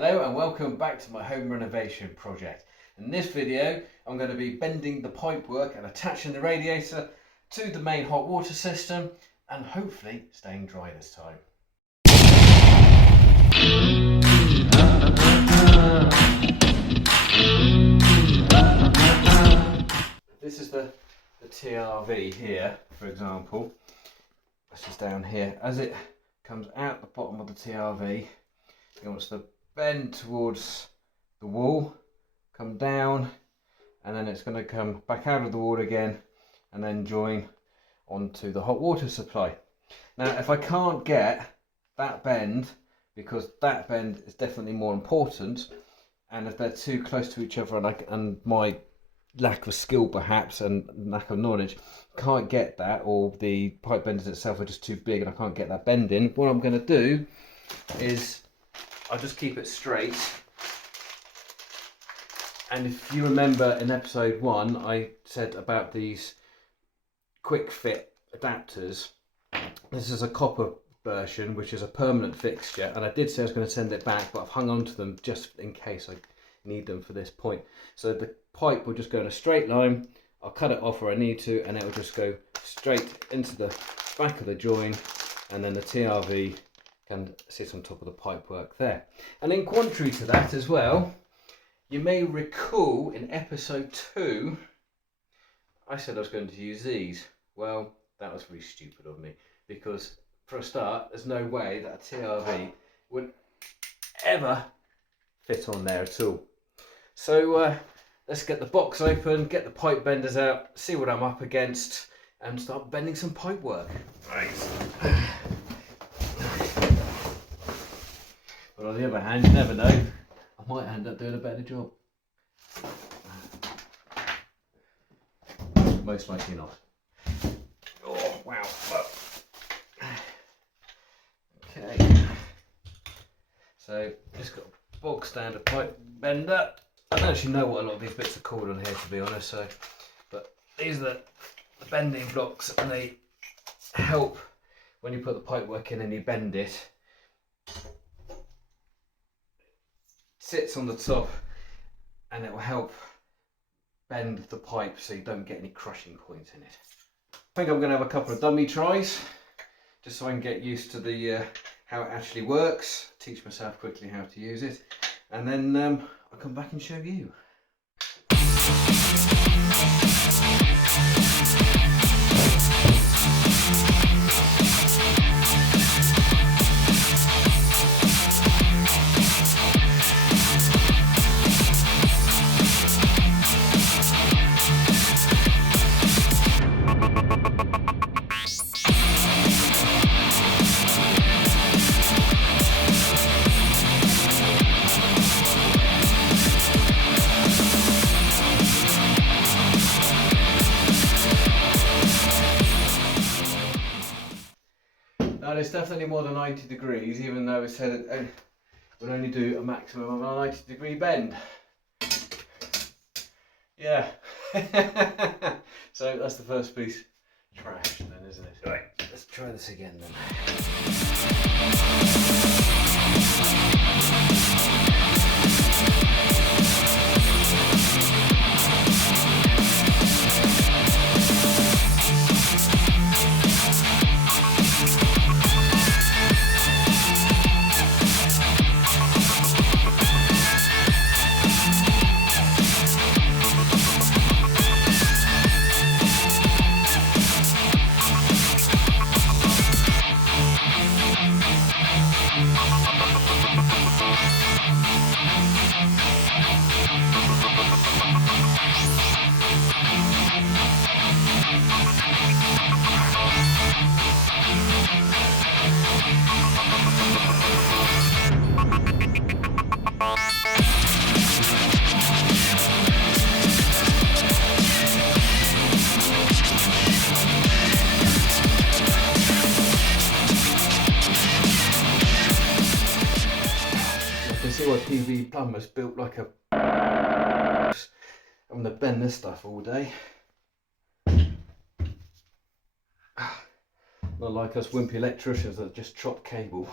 Hello and welcome back to my home renovation project. In this video I'm going to be bending the pipework and attaching the radiator to the main hot water system and hopefully staying dry this time. This is the TRV here, for example. This is down here. As it comes out the bottom of the TRV, it wants to bend towards the wall, come down, and then it's going to come back out of the wall again and then join onto the hot water supply. Now if I can't get that bend, because that bend is definitely more important, and if they're too close to each other and my lack of skill perhaps and lack of knowledge can't get that, or the pipe benders itself are just too big and I can't get that bend in, what I'm going to do is I'll just keep it straight. And if you remember in episode 1 I said about these quick fit adapters. This is a copper version which is a permanent fixture, and I did say I was going to send it back, but I've hung on to them just in case I need them for this point. So the pipe will just go in a straight line, I'll cut it off where I need to, and it will just go straight into the back of the join, and then the TRV can sit on top of the pipework there. And in contrary to that as well, you may recall in episode 2 I said I was going to use these. Well, that was really stupid of me, because for a start there's no way that a TRV would ever fit on there at all. So let's get the box open, get the pipe benders out, see what I'm up against, and start bending some pipe work. Right. But on the other hand, you never know, I might end up doing a better job. Most likely not. Oh, wow. Okay. So, just got a bog standard pipe bender. I don't actually know what a lot of these bits are called on here, to be honest, so, but these are the bending blocks, and they help when you put the pipe work in and you bend it. Sits on the top and it will help bend the pipe so you don't get any crushing points in it. I think I'm going to have a couple of dummy tries just so I can get used to the how it actually works, teach myself quickly how to use it, and then I'll come back and show you. Now it's definitely more than 90 degrees, even though it said it would only do a maximum of a 90-degree bend. Yeah. So that's the first piece trashed then, isn't it? Right, let's try this again then. TV plumber's built like a... I'm going to bend this stuff all day. Not like us wimpy electricians that just chop cable.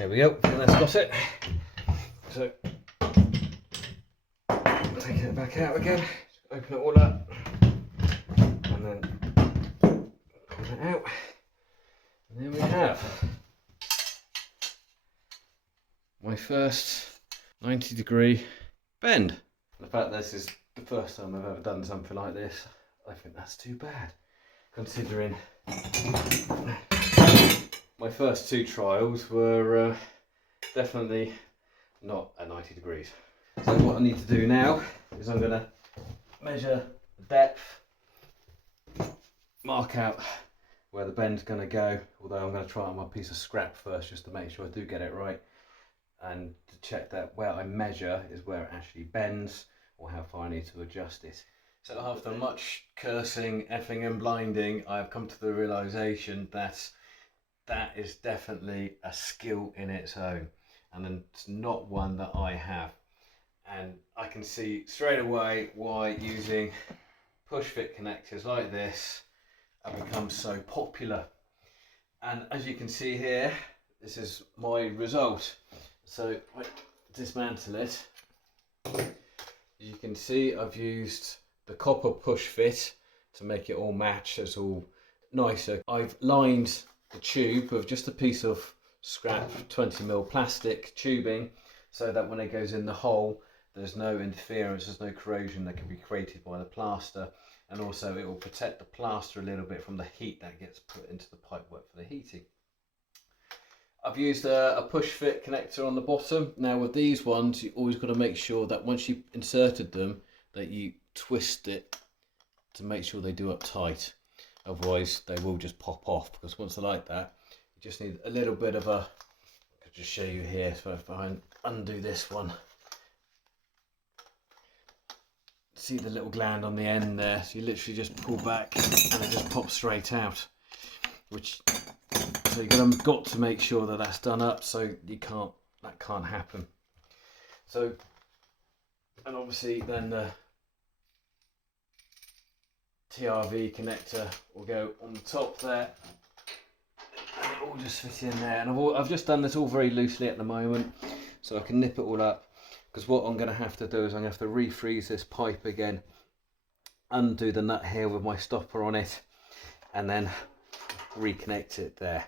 There we go, and that's got it. So, taking it back out again, open it all up, and then pull it out. And there we have my first 90-degree bend. The fact this is the first time I've ever done something like this, I think that's too bad, considering my first two trials were definitely not at 90 degrees. So what I need to do now is I'm going to measure the depth, mark out where the bend's going to go, although I'm going to try it on my piece of scrap first just to make sure I do get it right, and to check that where I measure is where it actually bends or how far I need to adjust it. So after much cursing, effing and blinding, I've come to the realisation that that is definitely a skill in its own, and it's not one that I have. And I can see straight away why using push fit connectors like this have become so popular. And as you can see here, this is my result. So I dismantle it. You can see I've used the copper push fit to make it all match, so it's all nicer. I've lined the tube with just a piece of scrap 20mm plastic tubing, so that when it goes in the hole there's no interference, there's no corrosion that can be created by the plaster, and also it will protect the plaster a little bit from the heat that gets put into the pipework for the heating. I've used a push fit connector on the bottom. Now with these ones, you always got to make sure that once you've inserted them, that you twist it to make sure they do up tight. Otherwise they will just pop off, because once they're like that, you just need a little bit of a, I could just show you here, so if I undo this one, see the little gland on the end there, so you literally just pull back and it just pops straight out, so you've got to make sure that that's done up, so that can't happen. So, and obviously then the TRV connector will go on the top there, and it all just fits in there. And I've just done this all very loosely at the moment, so I can nip it all up, because what I'm going to have to do is I'm going to have to refreeze this pipe again, undo the nut here with my stopper on it, and then reconnect it there.